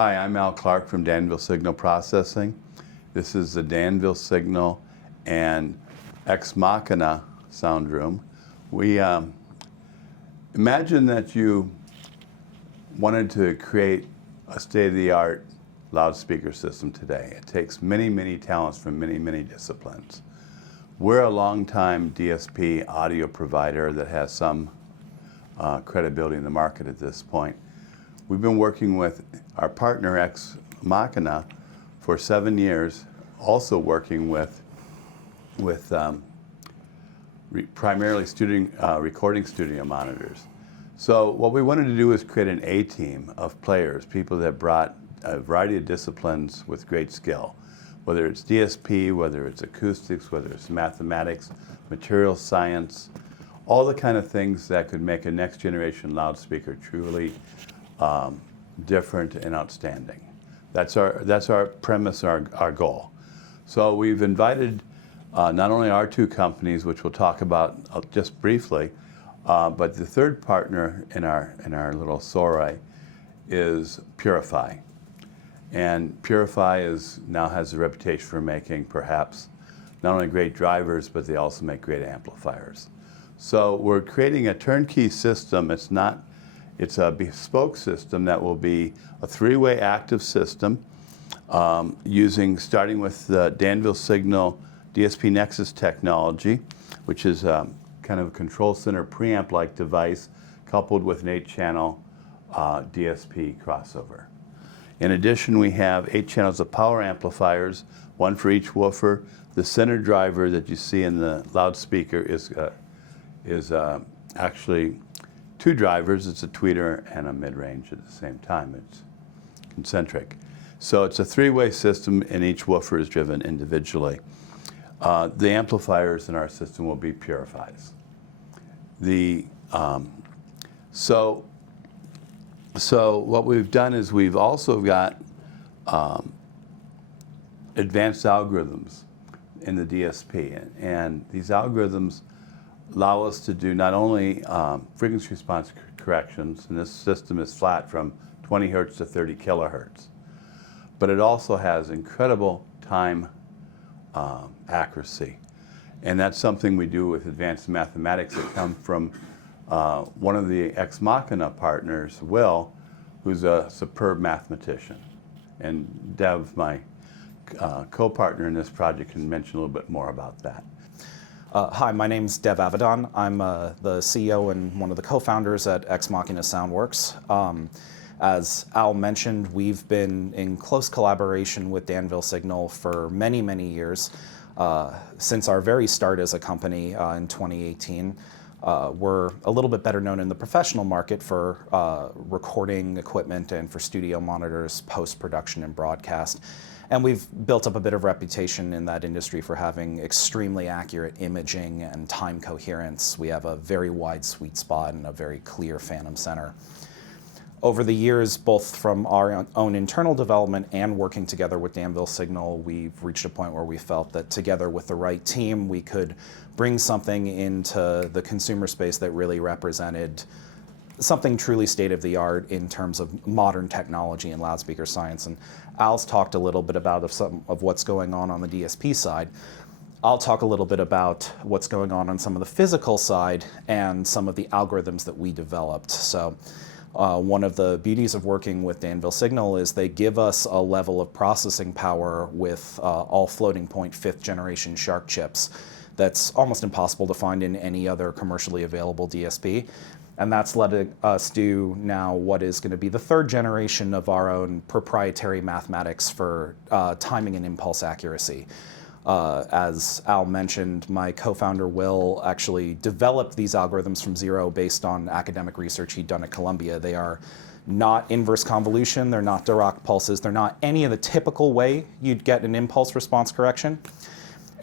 Hi, I'm Al Clark from Danville Signal Processing. This is the Danville Signal and AXPONA sound room. We imagine that you wanted to create a state-of-the-art loudspeaker system today. It takes many, many talents from many, many disciplines. We're a long-time DSP audio provider that has some credibility in the market at this point. We've been working with our partner AXPONA for 7 years, also working with primarily recording studio monitors. So what we wanted to do is create an A-team of players, people that brought a variety of disciplines with great skill, whether it's DSP, whether it's acoustics, whether it's mathematics, material science, all the kind of things that could make a next generation loudspeaker truly different and outstanding. That's our premise, our goal. So we've invited not only our two companies, which we'll talk about just briefly, but the third partner in our little soiree is Purify. And Purify now has a reputation for making perhaps not only great drivers, but they also make great amplifiers. So we're creating a turnkey system. It's a bespoke system that will be a three-way active system starting with the Danville Signal DSP Nexus technology, which is kind of a control center preamp-like device coupled with an 8-channel DSP crossover. In addition, we have 8 channels of power amplifiers, one for each woofer. The center driver that you see in the loudspeaker is actually 2 drivers. It's a tweeter and a mid-range at the same time. It's concentric. So it's a 3-way system, and each woofer is driven individually. The amplifiers in our system will be Purifies. So what we've done is we've also got advanced algorithms in the DSP, and these algorithms allow us to do not only frequency response corrections, and this system is flat from 20 hertz to 30 kilohertz, but it also has incredible time accuracy. And that's something we do with advanced mathematics that come from one of the AXPONA partners, Will, who's a superb mathematician. And Dev, my co-partner in this project, can mention a little bit more about that. Hi, my name's Dev Avidon. I'm the CEO and one of the co-founders at Machina Soundworks. As Al mentioned, we've been in close collaboration with Danville Signal for many, many years. Since our very start as a company in 2018, we're a little bit better known in the professional market for recording equipment and for studio monitors, post-production and broadcast. And we've built up a bit of reputation in that industry for having extremely accurate imaging and time coherence. We have a very wide sweet spot and a very clear phantom center. Over the years, both from our own internal development and working together with Danville Signal, we've reached a point where we felt that together with the right team, we could bring something into the consumer space that really represented something truly state-of-the-art in terms of modern technology and loudspeaker science. And Al's talked a little bit about some of what's going on the DSP side. I'll talk a little bit about what's going on some of the physical side and some of the algorithms that we developed. So one of the beauties of working with Danville Signal is they give us a level of processing power with all floating point 5th generation Shark chips that's almost impossible to find in any other commercially available DSP. And that's letting us do now what is going to be the 3rd generation of our own proprietary mathematics for timing and impulse accuracy. As Al mentioned, my co-founder Will actually developed these algorithms from zero based on academic research he'd done at Columbia. They are not inverse convolution, they're not Dirac pulses, they're not any of the typical way you'd get an impulse response correction.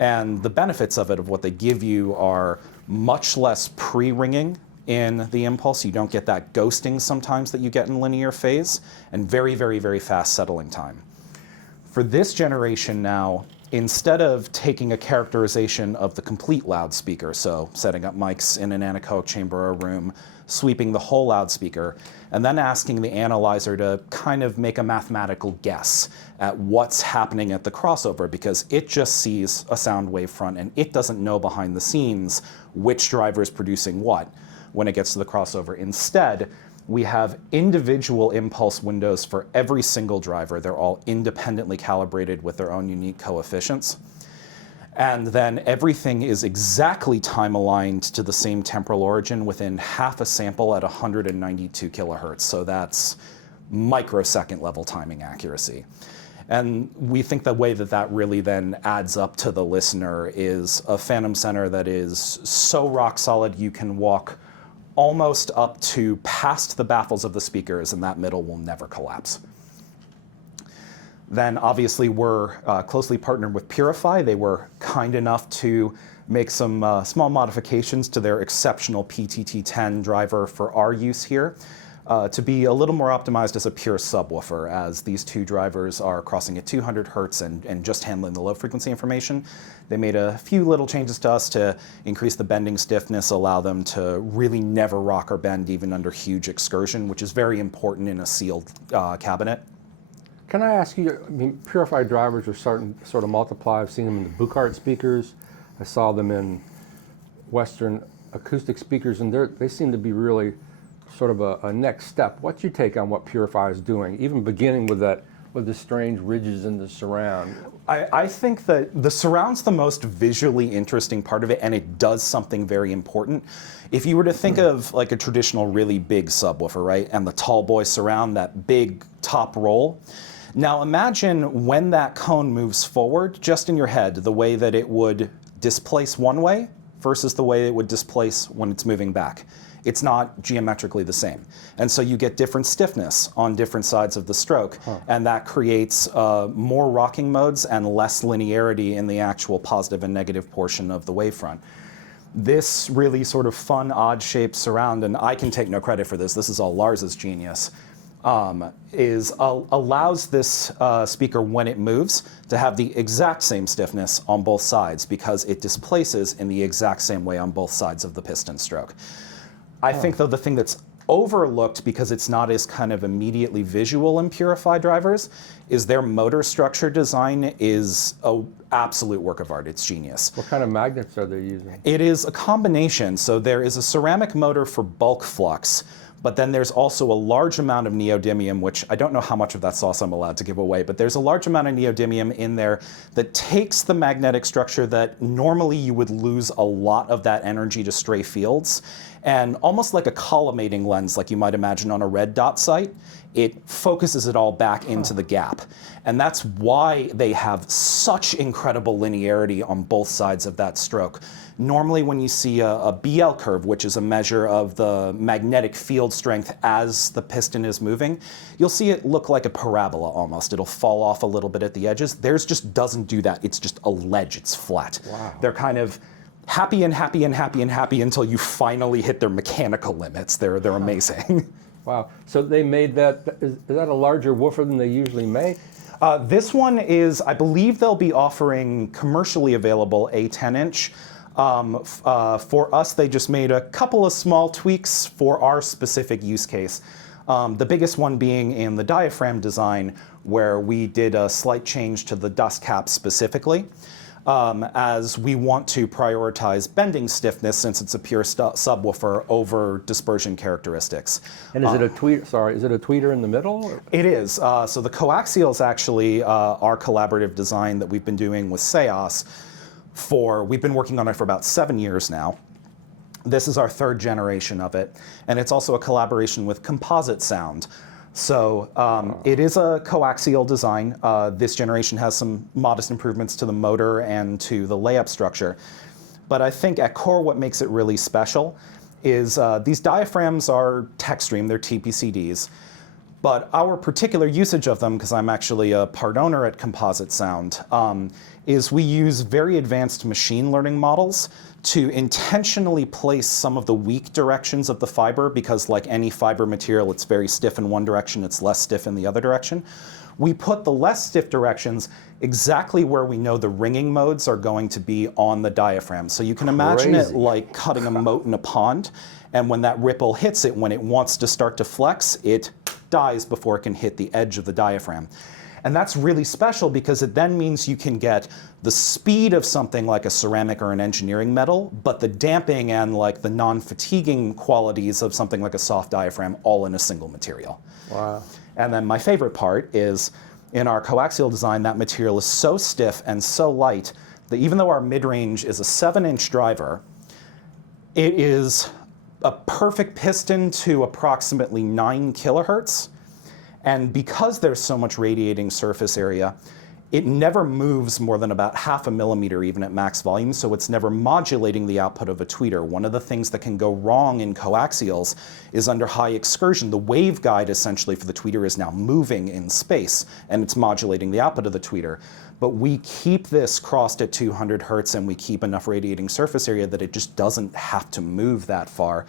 And the benefits of it, of what they give you, are much less pre-ringing in the impulse. You don't get that ghosting sometimes that you get in linear phase, and very, very, very fast settling time. For this generation now, instead of taking a characterization of the complete loudspeaker, so setting up mics in an anechoic chamber or room, sweeping the whole loudspeaker, and then asking the analyzer to kind of make a mathematical guess at what's happening at the crossover, because it just sees a sound wavefront and it doesn't know behind the scenes which driver is producing what when it gets to the crossover. Instead, we have individual impulse windows for every single driver. They're all independently calibrated with their own unique coefficients. And then everything is exactly time aligned to the same temporal origin within half a sample at 192 kilohertz. So that's microsecond level timing accuracy. And we think the way that that really then adds up to the listener is a phantom center that is so rock solid you can walk almost up to past the baffles of the speakers, and that middle will never collapse. Then obviously we're closely partnered with Purify. They were kind enough to make some small modifications to their exceptional PTT10 driver for our use here to be a little more optimized as a pure subwoofer, as these two drivers are crossing at 200 hertz and just handling the low frequency information. They made a few little changes to us to increase the bending stiffness, allow them to really never rock or bend even under huge excursion, which is very important in a sealed cabinet. Can I ask you, I mean, Purified drivers are starting sort of multiply. I've seen them in the Buchart speakers. I saw them in Western acoustic speakers, and they seem to be really sort of a next step. What's your take on what Purify is doing, even beginning with the strange ridges in the surround? I think that the surround's the most visually interesting part of it, and it does something very important. If you were to think of like a traditional really big subwoofer, right, and the tall boy surround, that big top roll, now imagine when that cone moves forward, just in your head, the way that it would displace one way versus the way it would displace when it's moving back. It's not geometrically the same. And so you get different stiffness on different sides of the stroke, and that creates more rocking modes and less linearity in the actual positive and negative portion of the wavefront. This really sort of fun, odd-shaped surround, and I can take no credit for this is all Lars's genius, allows this speaker, when it moves, to have the exact same stiffness on both sides because it displaces in the exact same way on both sides of the piston stroke. I think, though, the thing that's overlooked because it's not as kind of immediately visual in Purify drivers is their motor structure design is an absolute work of art. It's genius. What kind of magnets are they using? It is a combination. So there is a ceramic motor for bulk flux, but then there's also a large amount of neodymium, which I don't know how much of that sauce I'm allowed to give away, but there's a large amount of neodymium in there that takes the magnetic structure that normally you would lose a lot of that energy to stray fields, and almost like a collimating lens, like you might imagine on a red dot sight, it focuses it all back into the gap. And that's why they have such incredible linearity on both sides of that stroke. Normally when you see a BL curve, which is a measure of the magnetic field strength as the piston is moving, you'll see it look like a parabola almost. It'll fall off a little bit at the edges. Theirs just doesn't do that. It's just a ledge. It's flat. Wow. They're kind of happy and happy and happy and happy until you finally hit their mechanical limits. They're amazing. Wow. So they made that, is that a larger woofer than they usually make? This one is, I believe they'll be offering commercially available a 10-inch. For us, they just made a couple of small tweaks for our specific use case. The biggest one being in the diaphragm design, where we did a slight change to the dust cap specifically, as we want to prioritize bending stiffness since it's a pure subwoofer over dispersion characteristics. And is it a tweeter in the middle? It is. So the coaxial is actually our collaborative design that we've been doing with Seos. We've been working on it for about 7 years now. This is our 3rd generation of it, and it's also a collaboration with Composite Sound. So it is a coaxial design. This generation has some modest improvements to the motor and to the layup structure. But I think at core what makes it really special is these diaphragms are Techstream, they're TPCDs. But our particular usage of them, because I'm actually a part owner at Composite Sound, is we use very advanced machine learning models to intentionally place some of the weak directions of the fiber, because like any fiber material, it's very stiff in one direction, it's less stiff in the other direction. We put the less stiff directions exactly where we know the ringing modes are going to be on the diaphragm. So you can imagine it like cutting a moat in a pond, and when that ripple hits it, when it wants to start to flex, it dies before it can hit the edge of the diaphragm. And that's really special because it then means you can get the speed of something like a ceramic or an engineering metal, but the damping and like the non-fatiguing qualities of something like a soft diaphragm all in a single material. Wow. And then my favorite part is in our coaxial design, that material is so stiff and so light that even though our mid-range is a 7-inch driver, it is a perfect piston to approximately 9 kilohertz. And because there's so much radiating surface area, it never moves more than about 0.5 millimeter even at max volume, so it's never modulating the output of a tweeter. One of the things that can go wrong in coaxials is under high excursion, the waveguide essentially for the tweeter is now moving in space, and it's modulating the output of the tweeter. But we keep this crossed at 200 hertz, and we keep enough radiating surface area that it just doesn't have to move that far.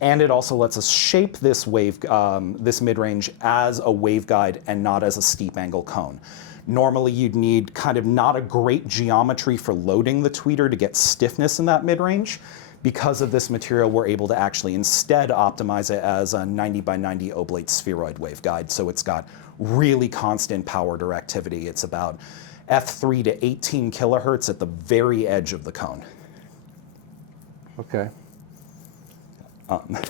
And it also lets us shape this this mid-range as a waveguide and not as a steep angle cone. Normally you'd need kind of not a great geometry for loading the tweeter to get stiffness in that mid-range. Because of this material, we're able to actually instead optimize it as a 90 by 90 oblate spheroid waveguide. So it's got really constant power directivity. It's about F3 to 18 kilohertz at the very edge of the cone. Okay.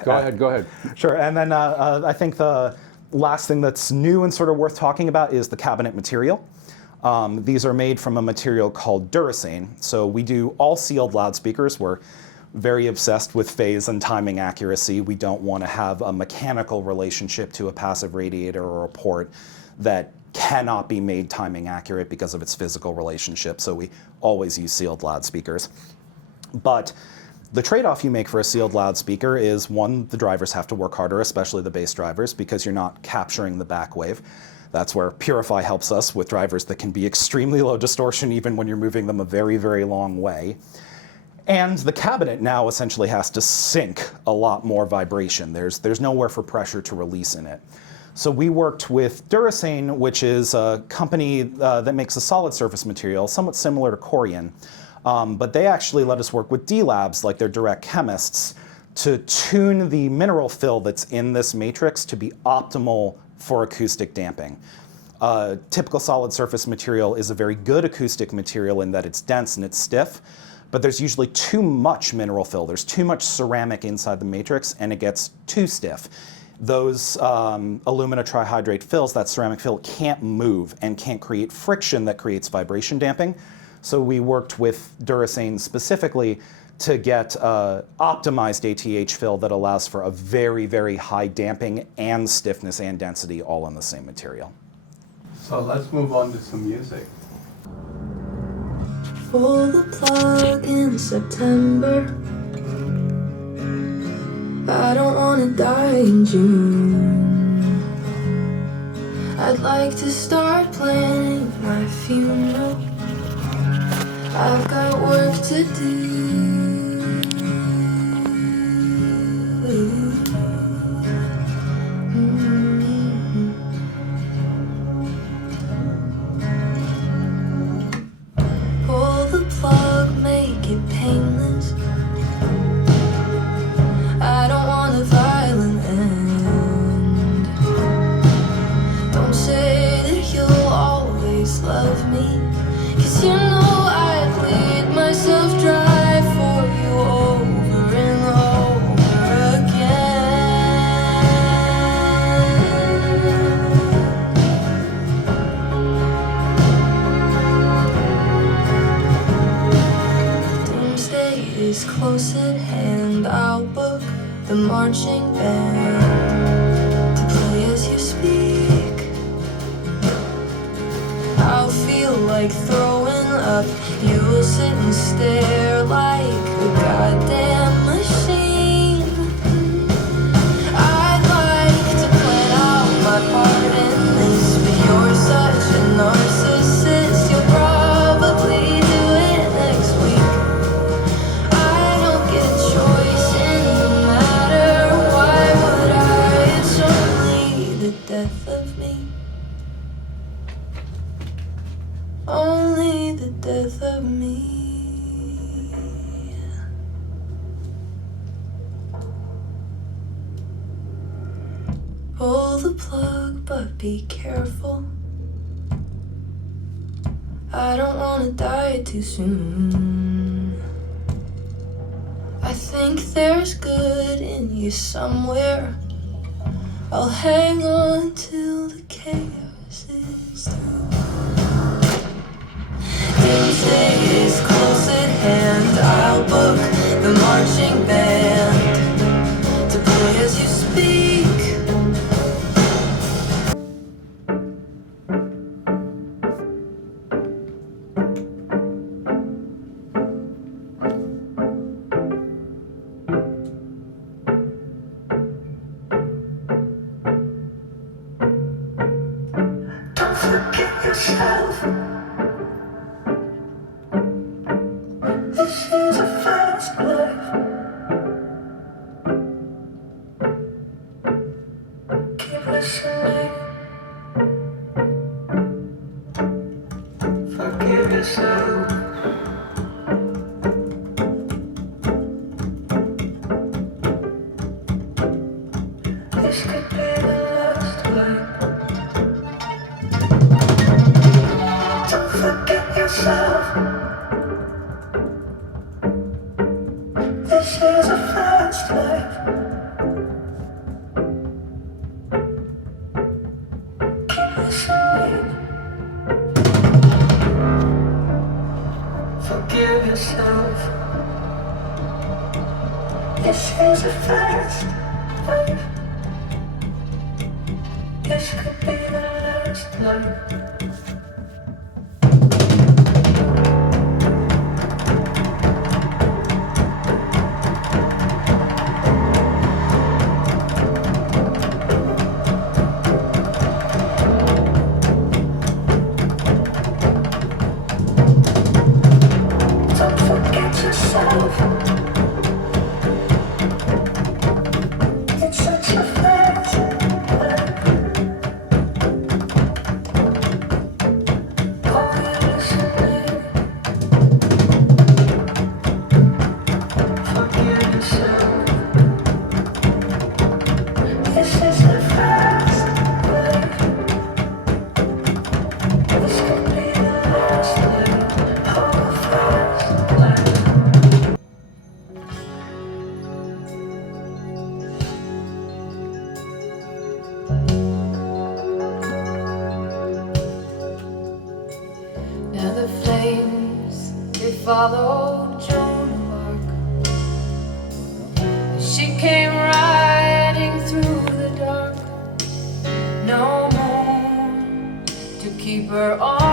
Go ahead. Sure, and then I think the last thing that's new and sort of worth talking about is the cabinet material. These are made from a material called Duracane. So we do all sealed loudspeakers. We're very obsessed with phase and timing accuracy. We don't want to have a mechanical relationship to a passive radiator or a port that cannot be made timing accurate because of its physical relationship. So we always use sealed loudspeakers. But the trade-off you make for a sealed loudspeaker is, one, the drivers have to work harder, especially the bass drivers, because you're not capturing the back wave. That's where Purify helps us with drivers that can be extremely low distortion even when you're moving them a very, very long way. And the cabinet now essentially has to sink a lot more vibration. There's nowhere for pressure to release in it. So we worked with Duracane, which is a company that makes a solid surface material, somewhat similar to Corian. But they actually let us work with D-Labs, like they're direct chemists, to tune the mineral fill that's in this matrix to be optimal for acoustic damping. Typical solid surface material is a very good acoustic material in that it's dense and it's stiff, but there's usually too much mineral fill. There's too much ceramic inside the matrix, and it gets too stiff. Those alumina trihydrate fills, that ceramic fill, can't move and can't create friction that creates vibration damping. So we worked with Duracane specifically to get optimized ATH fill that allows for a very, very high damping and stiffness and density all in the same material. So let's move on to some music. Pull the plug in September. I don't wanna die in June. I'd like to start planning my funeral. I've got work to do. Pull the plug, make it painless. I don't want a violent end. Don't say that you'll always love me, 'cause you know I'd bleed myself dry for you over and over again. Doomsday is close at hand. I'll book the marching band to play as you speak. I'll feel like throwing up. You'll sit and stare like a goddamn machine. I'd like to plan out my Pull the plug, but be careful. I don't wanna die too soon. I think there's good in you somewhere. I'll hang on till the chaos is through. Doomsday is close at hand. I'll book the marching band to play as you speak. Don't forget yourself. This is a fast life. Keep listening. Forgive yourself. This could be the last life. Don't forget yourself. This is a fast life. Keep listening. Forgive yourself. This is a fast life. This could be the last life. Don't forget yourself. It's such a fast life. Are you listening? Forgive yourself. This is a fast life. This could be the last life. Oh, a fast life. Now the flames, they followed Joan of Arc. She came riding through the dark. No moon to keep her on